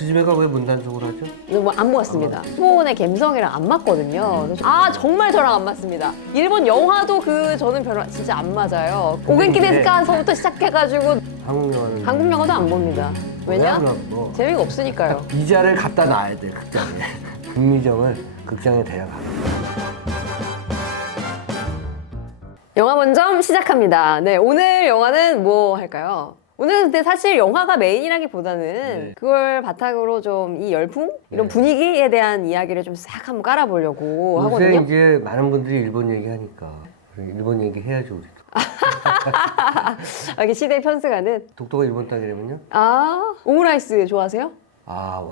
스즈메가 왜 문단속을 하죠? 뭐 안 보았습니다. 일본의 감성이랑 안 맞거든요. 그래서 정말 저랑 안 맞습니다. 일본 영화도 저는 별로 진짜 안 맞아요. 오겐키 데스카서부터 시작해가지고 한국 영화는 한국 영화도 안 봅니다. 왜냐? 뭐 재미가 없으니까요. 이자를 갖다 놔야 돼 극장에. 김미정을 극장에 데려가. 영화 본점 시작합니다. 네, 오늘 영화는 뭐 할까요? 오늘 근데 사실 영화가 메인이라기보다는 그걸 바탕으로 좀 이 열풍? 이런 분위기에 대한 이야기를 좀 싹 한번 깔아보려고 요새 하거든요. 이제 많은 분들이 일본 얘기하니까 일본 얘기 해야죠 우리도. 이렇게 시대의 편승하는. 독도가 일본 땅이라면요? 오므라이스 좋아하세요?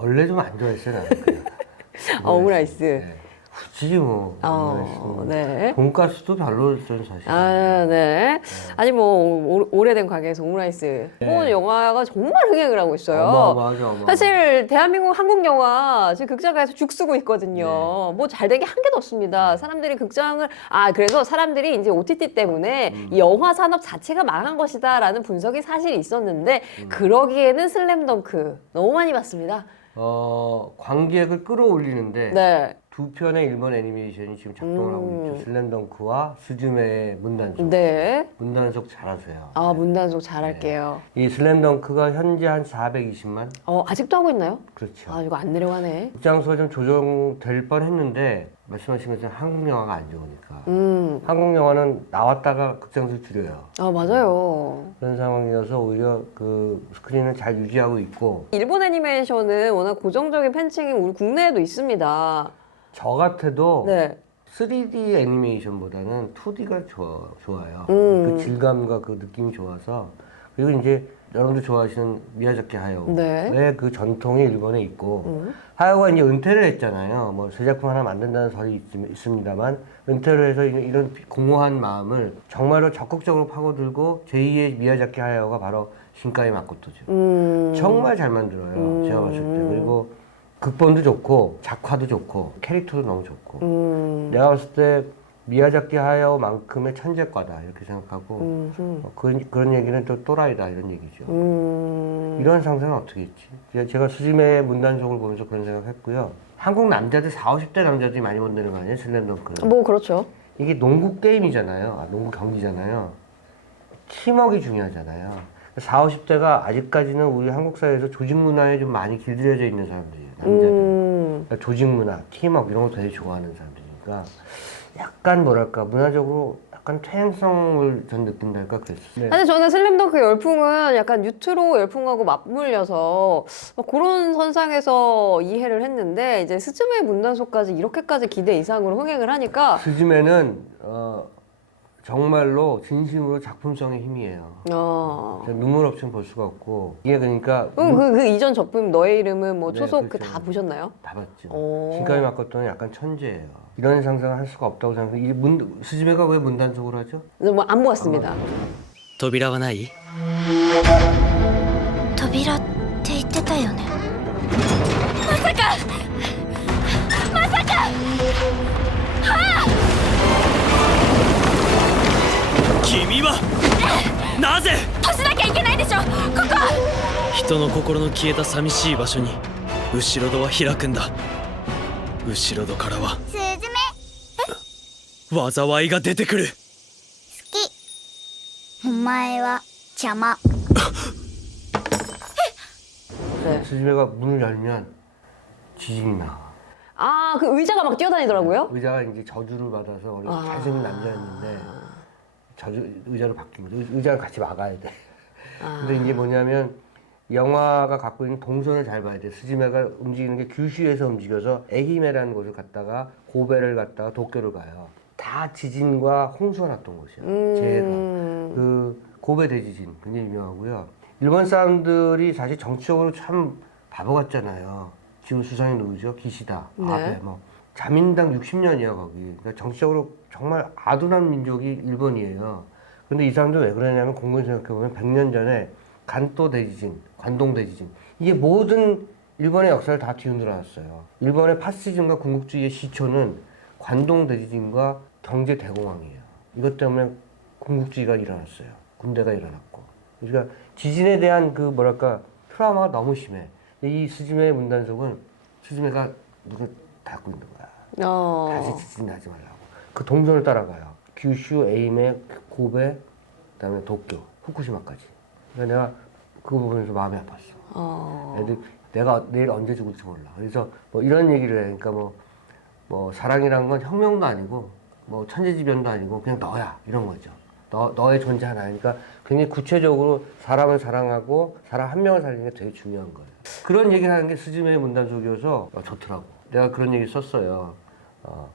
원래 좀 안 좋아했어요 나는 그냥. 오므라이스. 네. 굳이 뭐 네. 돈가스도 별로였어요 사실. 네. 아니 뭐 오래된 가게에서 오므라이스. 일본 영화가 정말 흥행을 하고 있어요. 어마어마하죠. 사실 대한민국 한국 영화 지금 극장가에서 죽쓰고 있거든요. 뭐 잘 된 게 한 개도 없습니다. 사람들이 극장을 그래서 사람들이 이제 OTT 때문에 이 영화 산업 자체가 망한 것이다라는 분석이 사실 있었는데 그러기에는 슬램덩크 너무 많이 봤습니다. 관객을 끌어올리는데 네. 두 편의 일본 애니메이션이 지금 작동을 하고 있죠. 슬램덩크와 스즈메의 문단속. 네. 문단속 잘하세요. 문단속 잘할게요. 이 슬램덩크가 현재 한 420만? 아직도 하고 있나요? 그렇죠. 이거 안 내려가네. 입장수가 좀 조정될 뻔했는데 말씀하신 것처럼 한국 영화가 안 좋으니까 한국 영화는 나왔다가 극장수 줄여요. 맞아요. 그런 상황이어서 오히려 그 스크린을 잘 유지하고 있고 일본 애니메이션은 워낙 고정적인 팬층이 우리 국내에도 있습니다. 저 같아도 네. 3D 애니메이션보다는 2D가 좋아요. 그 질감과 그 느낌이 좋아서. 그리고 이제 여러분들 좋아하시는 미야자키 하야오의 네. 그 전통이 일본에 있고 하야오가 이제 은퇴를 했잖아요. 뭐 새 작품 하나 만든다는 설이 있습니다만 은퇴를 해서 이런 공허한 마음을 정말로 적극적으로 파고들고 제2의 미야자키 하야오가 바로 신카이 마코토죠. 정말 잘 만들어요. 제가 봤을 때. 그리고 극본도 좋고 작화도 좋고 캐릭터도 너무 좋고 내가 봤을 때 미야자키 하야오만큼의 천재과다 이렇게 생각하고 그런 얘기는 또 또라이다 이런 얘기죠. 이런 상상은 어떻게 했지? 제가 스즈메의 문단속을 보면서 그런 생각했고요. 한국 남자들 40, 50대 남자들이 많이 본다는 거 아니에요? 슬램덩크는. 뭐 그렇죠. 이게 농구 게임이잖아요. 농구 경기잖아요. 팀워크가 중요하잖아요. 40, 50대가 아직까지는 우리 한국 사회에서 조직 문화에 좀 많이 길들여져 있는 사람들이에요. 남자들. 그러니까 조직 문화, 팀워크 이런 거 되게 좋아하는 사람들이니까 약간 뭐랄까 문화적으로 약간 퇴행성을 전 느낀달까 그랬어요. 사실 저는 슬램덩크 열풍은 약간 뉴트로 열풍하고 맞물려서 그런 선상에서 이해를 했는데 이제 스즈메의 문단속까지 이렇게까지 기대 이상으로 흥행을 하니까 스즈메는 정말로 진심으로 작품성의 힘이에요. 눈물 없이는 볼 수가 없고 이게 그러니까 그 이전 작품 너의 이름은 뭐 네, 초속 그렇죠. 다 보셨나요? 다 봤죠. 신카이 마코토는 약간 천재예요. 이런 상상을 할 수가 없다고 생각해요. 스즈메가 왜 문단속을 하죠? 뭐 안 보았습니다. 扉はない？扉って言ってたよね。君はなぜ閉じなきゃいけないでしょ。ここ。人の心の消えた寂しい場所に後ろ戸は開くんだ。後ろ戸からはスズメ災いが出てくる。好き。お前は邪魔。 네. 스즈메가 문을 열면 지진이 나와. 그 의자가 막 뛰어다니더라고요. 의자가 이제 저주를 받아서 잘생긴 남자였는데 의자로 바뀐 거죠. 의자를 같이 막아야 돼. 근데 이게 뭐냐면 영화가 갖고 있는 동선을 잘 봐야 돼. 스즈메가 움직이는 게 규슈에서 움직여서 에히메라는 곳을 갔다가 고베를 갔다가 도쿄를 가요. 다 지진과 홍수가 났던 곳이야. 재해가. 그 고베 대지진 굉장히 유명하고요. 일본 사람들이 사실 정치적으로 참 바보 같잖아요. 지금 수상이 누구죠? 기시다, 아베, 자민당 60년이야 거기. 그러니까 정치적으로 정말 아둔한 민족이 일본이에요. 근데 이 사람들 왜 그러냐면 곰곰이 생각해보면 100년 전에 간또 대지진, 관동 대지진 이게 모든 일본의 역사를 다 뒤흔들어 놨어요. 일본의 파시즘과 군국주의의 시초는 관동 대지진과 경제 대공황이에요. 이것 때문에 군국주의가 일어났어요. 군대가 일어났고. 그러니까 지진에 대한 그 뭐랄까 트라우마가 너무 심해. 이 스즈메의 문단속은 스즈메가 눈을 닫고 있는 거야. 다시 지진하지 말라고. 그 동선을 따라가요. 규슈, 에이메, 고베, 그다음에 도쿄, 후쿠시마까지. 그러니까 내가 그거 보면서 마음이 아팠어. 애들 내가 내일 언제 죽을지 몰라. 그래서 뭐 이런 얘기를 해. 그러니까 뭐 사랑이란 건 혁명도 아니고 뭐 천재지변도 아니고 그냥 너야 이런 거죠. 너의 존재 하나. 그러니까 굉장히 구체적으로 사람을 사랑하고 사람 한 명을 살리는 게 되게 중요한 거예요. 그런 얘기를 하는 게 스즈메의 문단속이어서 좋더라고. 내가 그런 얘기 썼어요.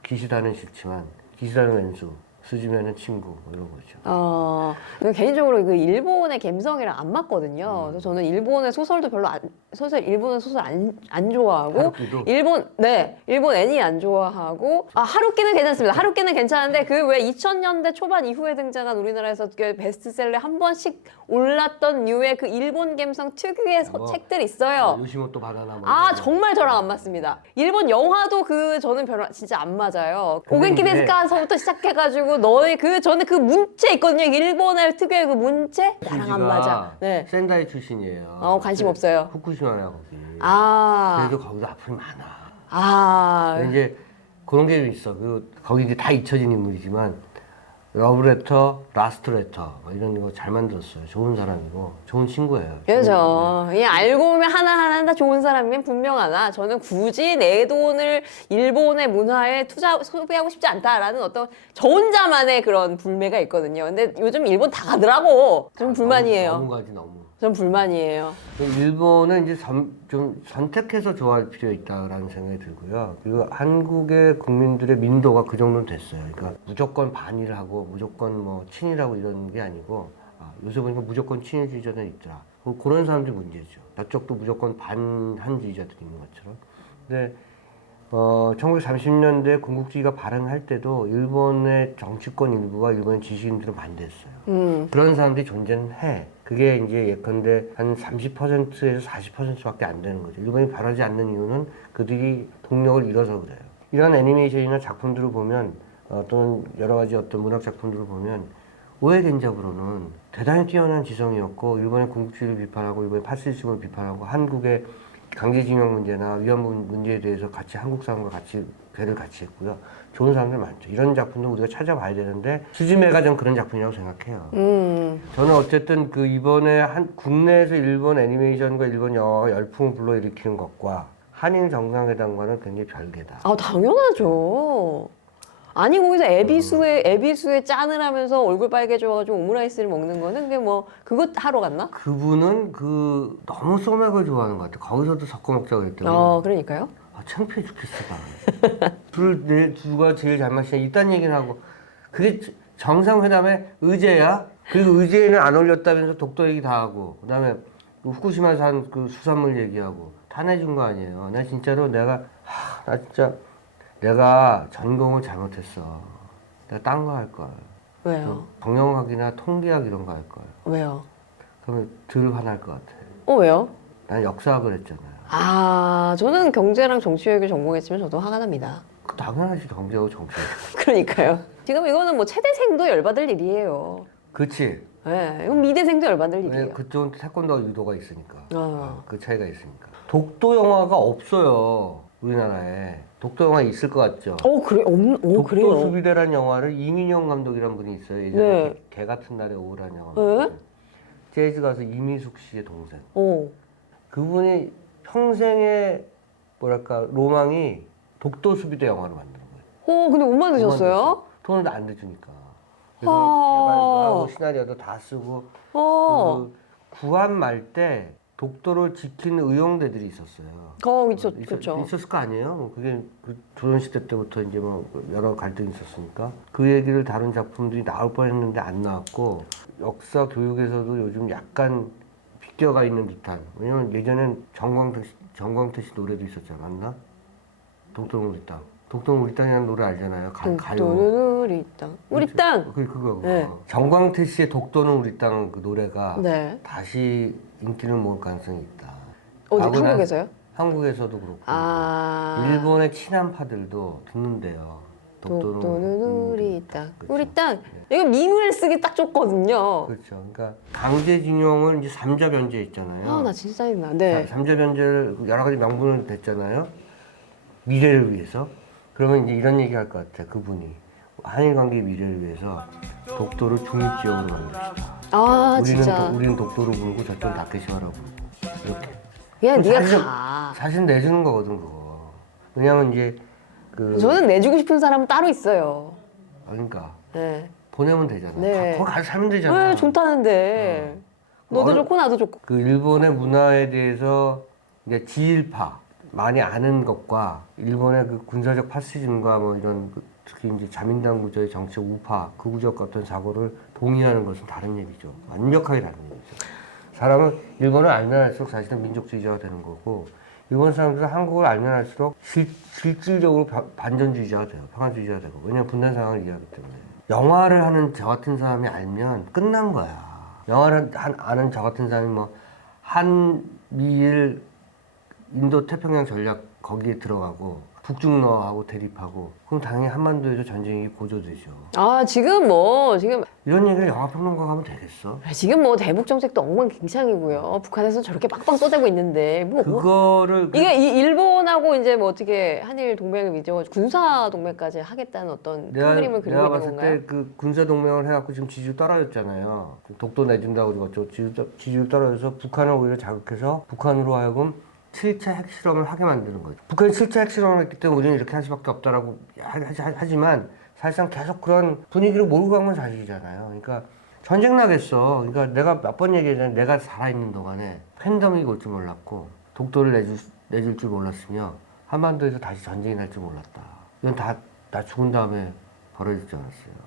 기시다는 싫지만 기시다는 왼수, 스즈메는 친구 뭐 이런 거죠. 개인적으로 그 일본의 감성이랑 안 맞거든요. 그래서 저는 일본의 소설도 별로 일본의 소설 안 좋아하고 하루키도? 일본 애니 안 좋아하고 하루키는 괜찮습니다. 하루키는 괜찮은데 그 왜 2000년대 초반 이후에 등장한 우리나라에서 그 베스트셀러에 한 번씩 올랐던 류의 그 일본 감성 특유의 책들 있어요. 요시모토 바나나 뭐 정말 저랑 안 맞습니다. 일본 영화도 저는 별로 진짜 안 맞아요. 오겐키 데스카서부터 시작해가지고 저는 그 문체 있거든요. 일본의 특유의 그 문체 나랑 안 맞아. 네. 센다이 출신이에요. 관심 없어요. 후쿠시마야 거기. 그래도 거기도 아픔이 많아. 근데 이제 그런 게 있어. 거기 이제 다 잊혀진 인물이지만 러브레터, 라스트레터 이런 거 잘 만들었어요. 좋은 사람이고 좋은 친구예요. 그렇죠. 알고 보면 하나하나 다 좋은 사람이면 분명하나 저는 굳이 내 돈을 일본의 문화에 소비하고 싶지 않다라는 어떤 저 혼자만의 그런 불매가 있거든요. 근데 요즘 일본 다 가더라고. 좀 불만이에요. 너무 가지 너무. 전 불만이에요. 일본은 이제 좀 선택해서 좋아할 필요가 있다라는 생각이 들고요. 그리고 한국의 국민들의 민도가 그 정도는 됐어요. 그러니까 무조건 반일을 하고 무조건 뭐 친일하고 이런 게 아니고 요새 보니까 무조건 친일주의자들 있더라. 그런 사람들이 문제죠. 저쪽도 무조건 반한주의자들이 있는 것처럼. 근데 1930년대 군국주의가 발흥할 때도 일본의 정치권 일부와 일본의 지식인들은 반대했어요. 그런 사람들이 존재는 해. 그게 이제 예컨대 한 30%에서 40%밖에 안 되는 거죠. 일본이 바라지 않는 이유는 그들이 동력을 잃어서 그래요. 이런 애니메이션이나 작품들을 보면 또는 여러 가지 어떤 문학 작품들을 보면 오해 겐잡으로는 대단히 뛰어난 지성이었고 일본의 군국주의를 비판하고 일본의 파시즘을 비판하고 한국의 강제징용 문제나 위안부 문제에 대해서 같이 한국 사람과 같이 배를 같이 했고요. 좋은 사람들 많죠. 이런 작품도 우리가 찾아봐야 되는데 스즈메가 전 그런 작품이라고 생각해요. 저는 어쨌든 이번에 국내에서 일본 애니메이션과 일본 영화가 열풍을 불러일으키는 것과 한일 정상회담과는 굉장히 별개다. 당연하죠. 아니 거기서 에비수에 짠을 하면서 얼굴 빨개져가지고 오므라이스를 먹는 거는 그게 뭐 그거 하러 갔나? 그분은 너무 소맥을 좋아하는 것 같아. 거기서도 섞어 먹자고 그랬더니. 그러니까요. 창피해 죽겠어. 누가 제일 잘 마시냐 이딴 얘기를 하고 그게 정상회담의 의제야? 그리고 의제에는 안 올렸다면서 독도 얘기 다 하고 그다음에 후쿠시마에서 한 그 수산물 얘기하고 다 내준 거 아니에요. 나 진짜로 내가 전공을 잘못했어. 내가 딴 거 할 걸. 왜요? 경영학이나 통계학 이런 거 할 걸. 왜요? 그러면 덜 화날 것 같아. 왜요? 난 역사학을 했잖아요. 저는 경제랑 정치외교 전공했지만 저도 화가 납니다. 당연하지 경제하고 정치. 그러니까요. 지금 이거는 뭐 최대생도 열받을 일이에요. 그렇지. 네, 이건 미대생도 열받을 일이에요. 왜냐면 그쪽은 태권도 유도가 있으니까. 아. 그 차이가 있으니까. 독도 영화가 없어요. 우리나라에. 독도 영화 있을 것 같죠? 그래요? 독도 그래요? 수비대란 영화를 이민영 감독이란 분이 있어요. 예전에 네. 개 같은 날에 오라는 영화. 네? 재즈 가수 이미숙 씨의 동생. 오. 그분이 평생의 뭐랄까 로망이 독도 수비대 영화를 만드는 거예요. 근데 못 만드셨어요? 돈을 안 대주니까. 그래서 개발도 하고 시나리오도 다 쓰고 그 구한 말 때 독도를 지키는 의용대들이 있었어요. 그렇죠. 있었을 거 아니에요? 그게 조선시대 때부터 이제 뭐 여러 갈등이 있었으니까 그 얘기를 다룬 작품들이 나올 뻔했는데 안 나왔고 역사 교육에서도 요즘 약간 비껴가 있는 듯한. 왜냐면 예전엔 정광태 씨 노래도 있었잖아, 맞나? 독도는 우리 땅. 독도는 우리 땅이라는 노래 알잖아요. 가요. 독도는 우리 땅. 우리 땅. 그거. 네. 정광태 씨의 독도는 우리 땅 그 노래가 네. 다시 인기를 모을 가능성이 있다. 어디 하고 한국에서요? 한국에서도 그렇고 아. 일본의 친한파들도 듣는데요. 독도는 우리 땅. 우리 땅. 이거 밈을 쓰기 딱 좋거든요. 그렇죠. 그러니까 강제징용을 이제 삼자 변제 있잖아요. 아, 나 진짜 짜증나. 네. 삼자 변제를 여러 가지 명분을 댔잖아요. 미래를 위해서. 그러면 이제 이런 얘기 할 것 같아. 그분이 한일 관계 미래를 위해서 독도를 중립지역으로 만듭시다. 아, 진짜. 우리는 독도로 부르고 저쪽은 다케시마라고 부르고 이렇게. 그냥 네가 사실- 가. 사실 내주는 거거든 그거. 왜냐면 이제 그 저는 내주고 싶은 사람은 따로 있어요. 그러니까 네. 보내면 되잖아. 네. 거기 가서 살면 되잖아. 왜 좋다는데. 너도 어려- 좋고 나도 좋고. 그 일본의 문화에 대해서 이제 지일파 많이 아는 것과 일본의 그 군사적 파시즘과 뭐 이런 특히 이제 자민당 구조의 정치적 우파 그 구조 같은 사고를 동의하는 것은 다른 얘기죠. 완벽하게 다른 얘기죠. 사람은 일본을 알면 알수록 사실은 민족주의자가 되는 거고 일본 사람들은 한국을 알면 알수록 실질적으로 반전주의자가 돼요. 평화주의자가 되고 왜냐하면 분단 상황을 이해하기 때문에 영화를 하는 저 같은 사람이 알면 끝난 거야. 영화를 아는 저 같은 사람이 뭐 한미일 인도 태평양 전략 거기에 들어가고 북중러하고 대립하고 그럼 당연히 한반도에서 전쟁이 고조되죠. 아, 지금 뭐 이런 얘기를 영화평론가가 하면 되겠어? 지금 뭐 대북 정책도 엉망진창이고요. 북한에서 저렇게 빡빡 쏘대고 있는데 뭐 그거를 이게 이 일본하고 이제 뭐 어떻게 한일 동맹을 맺어 군사 동맹까지 하겠다는 어떤 큰 그림을 그리고 내가 있는 봤을 건가요? 때 그 군사 동맹을 해갖고 지금 지지율 떨어졌잖아요. 독도 내준다고 그러고 지지율 떨어져서 북한을 오히려 자극해서 북한으로 하여금 7차 핵실험을 하게 만드는 거죠. 북한이 7차 핵실험을 했기 때문에 우리는 이렇게 할 수밖에 없다라고 하지만 사실상 계속 그런 분위기를 몰고 간 건 사실이잖아요. 그러니까 전쟁 나겠어. 그러니까 내가 몇 번 얘기했잖아요. 내가 살아있는 동안에 팬데믹이 올 줄 몰랐고 독도를 내줄 줄 몰랐으며 한반도에서 다시 전쟁이 날 줄 몰랐다. 이건 다 나 죽은 다음에 벌어질 줄 알았어요.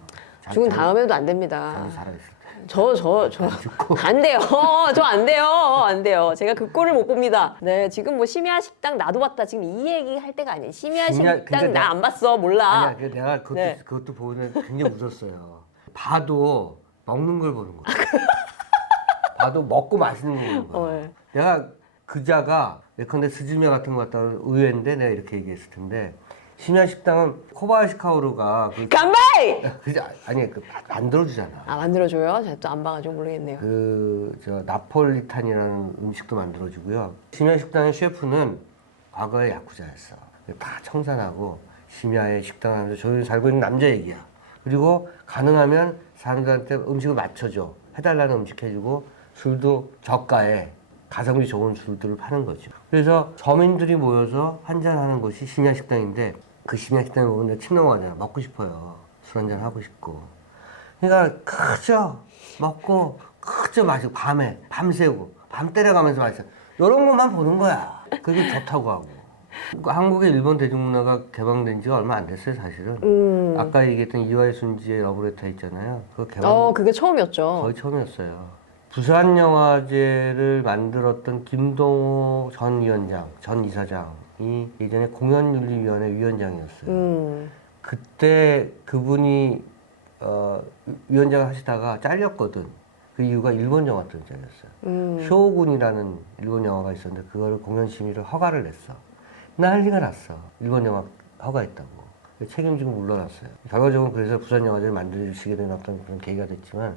죽은 다음에도 안 됩니다. 자기 살아있을 때. 저 안 돼요. 저 안 돼요. 안 돼요. 제가 그 꼴을 못 봅니다. 네, 지금 뭐 심야 식당 나도 봤다. 지금 이 얘기 할 때가 아니에요. 심야 근데 식당 나 안 봤어. 몰라. 아니야, 내가 네. 그것도 보면 굉장히 웃었어요. 봐도 먹는 걸 보는 거야. 봐도 먹고 마시는 걸 보는 거야. 네. 내가 그자가 예컨대 스즈메 같은 거 갖다 의외인데 내가 이렇게 얘기했을 텐데 심야 식당은 코바야시 카오루가 간바이! 아니 만들어주잖아. 아, 만들어줘요? 제가 또 안 봐가지고 모르겠네요. 저 나폴리탄이라는 음식도 만들어주고요. 심야 식당의 셰프는 과거에 야쿠자였어. 다 청산하고 심야에 식당 하면서 조용히 살고 있는 남자 얘기야. 그리고 가능하면 사람들한테 음식을 맞춰줘. 해달라는 음식 해주고 술도 저가에 가성비 좋은 술들을 파는 거죠. 그래서 서민들이 모여서 한잔하는 곳이 심야 식당인데 그 심야 식당에 오면 침 넘어가잖아. 먹고 싶어요. 술 한잔 하고 싶고. 그러니까 그저 먹고 그저 마시고 밤새고 밤 때려가면서 마시고 이런 것만 보는 거야. 그게 좋다고 하고. 한국의 일본 대중문화가 개방된 지가 얼마 안 됐어요, 사실은. 아까 얘기했던 이와이 순지의 러브레터 있잖아요. 그거 개방 그게 처음이었죠. 거의 처음이었어요. 부산 영화제를 만들었던 김동호 전 위원장, 전 이사장이 예전에 공연윤리위원회 위원장이었어요. 그때 그분이 위원장을 하시다가 잘렸거든. 그 이유가 일본 영화 때문에 잘렸어요. 쇼군이라는 일본 영화가 있었는데 그거를 공연 심의를 허가를 냈어. 난리가 났어. 일본 영화 허가했다고. 책임지고 물러났어요. 결과적으로 그래서 부산 영화제를 만들시게 된 어떤 그런 계기가 됐지만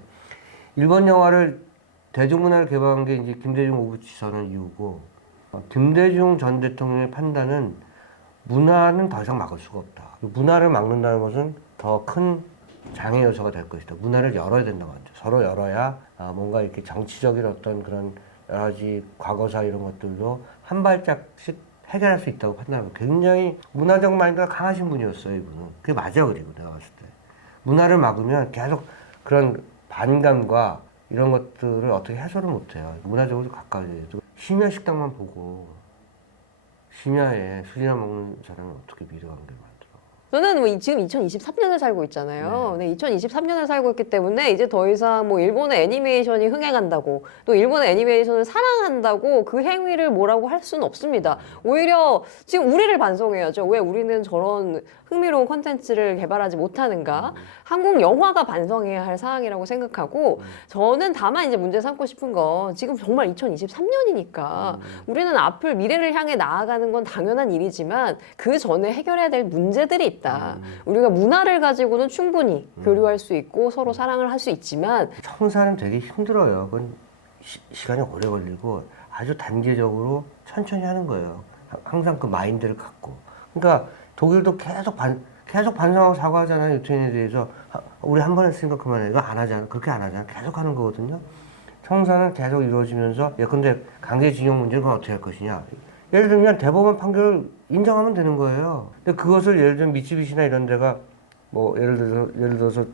일본 영화를 대중문화를 개방한 게 이제 김대중 오부치선언 이후고 김대중 전 대통령의 판단은 문화는 더 이상 막을 수가 없다. 문화를 막는다는 것은 더 큰 장애 요소가 될 것이다. 문화를 열어야 된다고 하죠. 서로 열어야 뭔가 이렇게 정치적인 어떤 그런 여러 가지 과거사 이런 것들도 한 발짝씩 해결할 수 있다고 판단하고 굉장히 문화적 마인드가 강하신 분이었어요, 이분은. 그게 맞아, 그리고 내가 봤을 때. 문화를 막으면 계속 그런 반감과 이런 것들을 어떻게 해소를 못해요. 문화적으로 가까워져요. 심야 식당만 보고 심야에 술이나 먹는 사람은 어떻게 미래관계를 만들어? 저는 뭐 지금 2023년을 살고 있잖아요. 네, 2023년을 살고 있기 때문에 이제 더 이상 뭐 일본의 애니메이션이 흥행한다고 또 일본의 애니메이션을 사랑한다고 그 행위를 뭐라고 할 수는 없습니다. 오히려 지금 우리를 반성해야죠. 왜 우리는 저런 흥미로운 콘텐츠를 개발하지 못하는가? 한국 영화가 반성해야 할 사항이라고 생각하고 저는 다만 이제 문제 삼고 싶은 건 지금 정말 2023년이니까 우리는 앞을 미래를 향해 나아가는 건 당연한 일이지만 그 전에 해결해야 될 문제들이 있다. 우리가 문화를 가지고는 충분히 교류할 수 있고 서로 사랑을 할 수 있지만 청사는 되게 힘들어요. 그건 시간이 오래 걸리고 아주 단계적으로 천천히 하는 거예요. 항상 그 마인드를 갖고. 그러니까 독일도 계속 반성하고 사과하잖아요. 유태인에 대해서. 우리 한 번 했으니까 그만해. 이거 안 하잖아. 그렇게 안 하잖아. 계속 하는 거거든요. 청사는 계속 이루어지면서 근데 강제징용 문제는 그건 어떻게 할 것이냐. 예를 들면 대법원 판결을 인정하면 되는 거예요. 근데 그것을 예를 들면 미쓰비시나 이런 데가 뭐 예를 들어서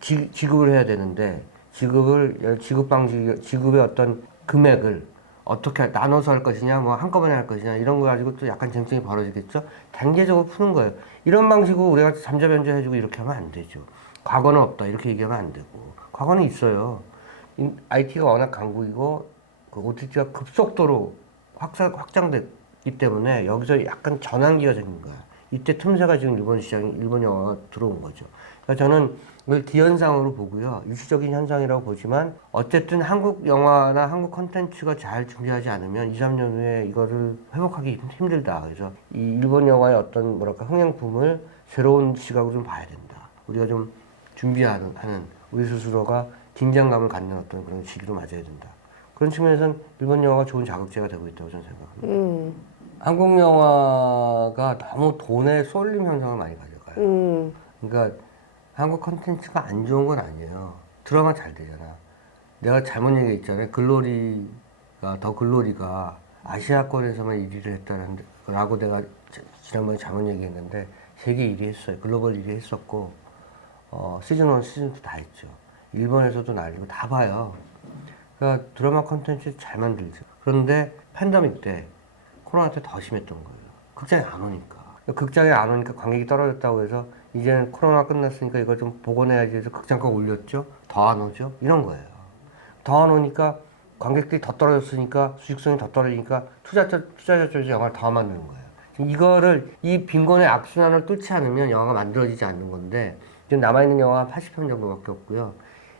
지급을 해야 되는데 지급의 어떤 금액을 어떻게 나눠서 할 것이냐, 뭐 한꺼번에 할 것이냐 이런 거 가지고 또 약간 쟁점이 벌어지겠죠. 단계적으로 푸는 거예요. 이런 방식으로 우리가 잠자 변제 해주고 이렇게 하면 안 되죠. 과거는 없다 이렇게 얘기하면 안 되고 과거는 있어요. IT가 워낙 강국이고 그 OTT가 급속도로 확장됐기 때문에 여기서 약간 전환기가 생긴 거야. 이때 틈새가 지금 일본 영화가 들어온 거죠. 그러니까 저는 이걸 기현상으로 보고요. 일시적인 현상이라고 보지만 어쨌든 한국 영화나 한국 콘텐츠가 잘 준비하지 않으면 2, 3년 후에 이거를 회복하기 힘들다. 그래서 이 일본 영화의 어떤 뭐랄까 흥행품을 새로운 시각으로 좀 봐야 된다. 우리가 좀 준비하는 우리 스스로가 긴장감을 갖는 어떤 그런 시기로 맞아야 된다. 그런 측면에서는 일본 영화가 좋은 자극제가 되고 있다고 저는 생각합니다. 한국 영화가 너무 돈의 쏠림 현상을 많이 가져가요. 그러니까 한국 컨텐츠가 안 좋은 건 아니에요. 드라마 잘 되잖아. 내가 잘못 얘기했잖아요. 더 글로리가 아시아권에서만 1위를 했다는 라고 내가 지난번에 잘못 얘기했는데 세계 1위 했어요. 글로벌 1위 했었고 시즌 1, 시즌 2 다 했죠. 일본에서도 날리고 다 봐요. 그러니까 드라마 컨텐츠 잘 만들죠. 그런데 팬데믹 때 코로나 때 더 심했던 거예요. 극장에 안 오니까. 극장에 안 오니까 관객이 떨어졌다고 해서 이제는 코로나 끝났으니까 이걸 좀 복원해야지 해서 극장가 올렸죠. 더 안 오죠. 이런 거예요. 더 안 오니까 관객들이 더 떨어졌으니까 수익성이 더 떨어지니까 투자자 쪽에서 영화를 더 만드는 거예요. 이 빈곤의 악순환을 뚫지 않으면 영화가 만들어지지 않는 건데 지금 남아있는 영화가 80편 정도밖에 없고요.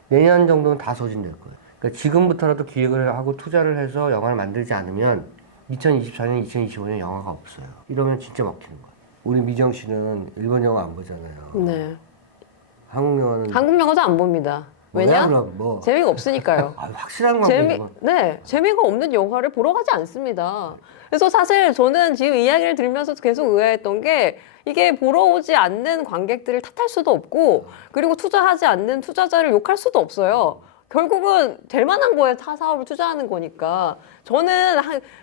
내년 정도는 다 소진될 거예요. 그러니까 지금부터라도 기획을 하고 투자를 해서 영화를 만들지 않으면 2024년, 2025년 영화가 없어요. 이러면 진짜 막히는 거예요. 우리 미정 씨는 일본 영화 안 보잖아요. 네. 한국 영화는 한국 영화도 안 봅니다. 왜냐? 그럼 뭐 재미가 없으니까요. 확실한 건 재미가 없는 영화를 보러 가지 않습니다. 그래서 사실 저는 지금 이야기를 들으면서 계속 의아했던 게 이게 보러 오지 않는 관객들을 탓할 수도 없고 그리고 투자하지 않는 투자자를 욕할 수도 없어요. 결국은 될 만한 거에 사업을 투자하는 거니까 저는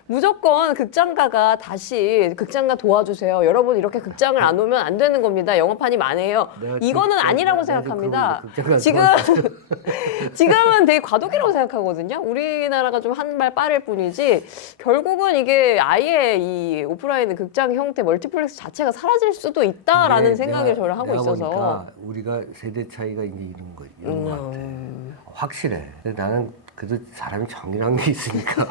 무조건 극장가가 다시 극장가 도와주세요. 여러분 이렇게 극장을 안 오면 안 되는 겁니다. 영화판이 많아요. 이거는 아니라고 생각합니다. 지금은 되게 과도기라고 생각하거든요. 우리나라가 좀 한 발 빠를 뿐이지 결국은 이게 아예 이 오프라인 극장 형태 멀티플렉스 자체가 사라질 수도 있다라는 생각을 저를 하고 있어서 우리가 세대 차이가 이제 이런 거 같아. 확실해. 근데 나는 그래도 사람이 정이라는 게 있으니까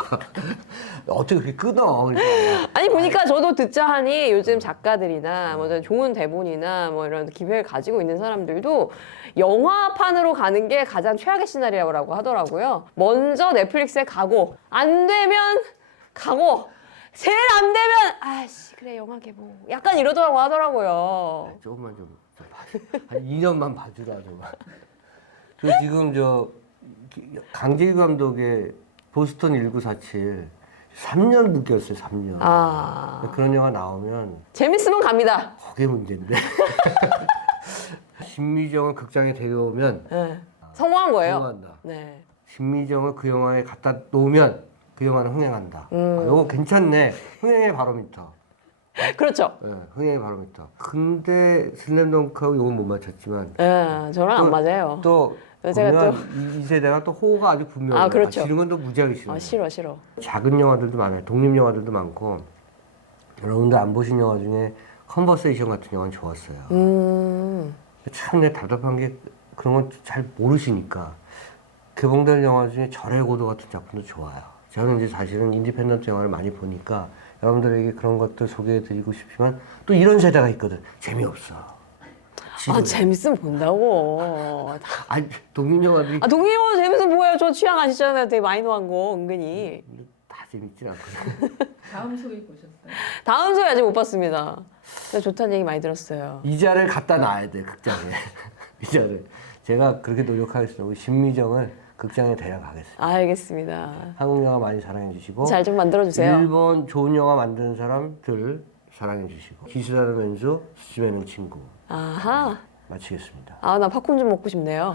어떻게 그렇게 끊어? 그러니까. 아니 보니까 저도 듣자 하니 요즘 작가들이나 뭐 좋은 대본이나 뭐 이런 기획을 가지고 있는 사람들도 영화판으로 가는 게 가장 최악의 시나리오라고 하더라고요. 먼저 넷플릭스에 가고 안 되면 가고 제일 안 되면 아씨 그래 영화 개봉 약간 이러더라고 하더라고요. 조금만 좀 한 2년만 봐주라 좀. 그 지금 강재규 감독의 보스턴 1947 3년 묶였어요. 3년. 그런 영화 나오면 재밌으면 갑니다. 그게 문제인데. 신미정을 극장에 데려오면 네. 성공한 거예요. 성공한다. 네. 신미정을 그 영화에 갖다 놓으면 그 영화는 흥행한다. 이거 괜찮네. 흥행의 바로미터. 그렇죠. 네, 흥행의 바로미터. 근데 슬램덩크하고 이건 못 맞췄지만 네, 저랑 안 맞아요. 또 제가 이 세대가 또 호가 아주 분명해요. 그렇죠. 싫은 건 또 무지하게 싫어요. 싫어. 작은 영화들도 많아요. 독립 영화들도 많고 여러분들 안 보신 영화 중에 컨버세이션 같은 영화는 좋았어요. 참 내 답답한 게 그런 건 잘 모르시니까 개봉된 영화 중에 절의 고도 같은 작품도 좋아요. 저는 이제 사실은 인디펜던트 영화를 많이 보니까 여러분들에게 그런 것들 소개해드리고 싶지만 또 이런 세대가 있거든. 재미없어. 재밌으면 본다고. 아니 독립 영화들이 독립 영화 재밌으면 뭐예요? 저 취향 아시잖아요. 되게 마이너한 거 은근히. 다 재밌진 않거든. 다음 소위 보셨어요? 다음 소위 아직 못 봤습니다. 진짜 좋다는 얘기 많이 들었어요. 이자를 갖다 놔야 돼 극장에. 이자를. 제가 그렇게 노력하겠습니다. 우리 신미정을 극장에 데려가겠습니다. 알겠습니다. 한국 영화 많이 사랑해 주시고 잘 좀 만들어주세요. 일본 좋은 영화 만드는 사람들 사랑해 주시고 기스라는 왼수 스즈메는 친구 아하. 마치겠습니다. 아, 나 팝콘 좀 먹고 싶네요.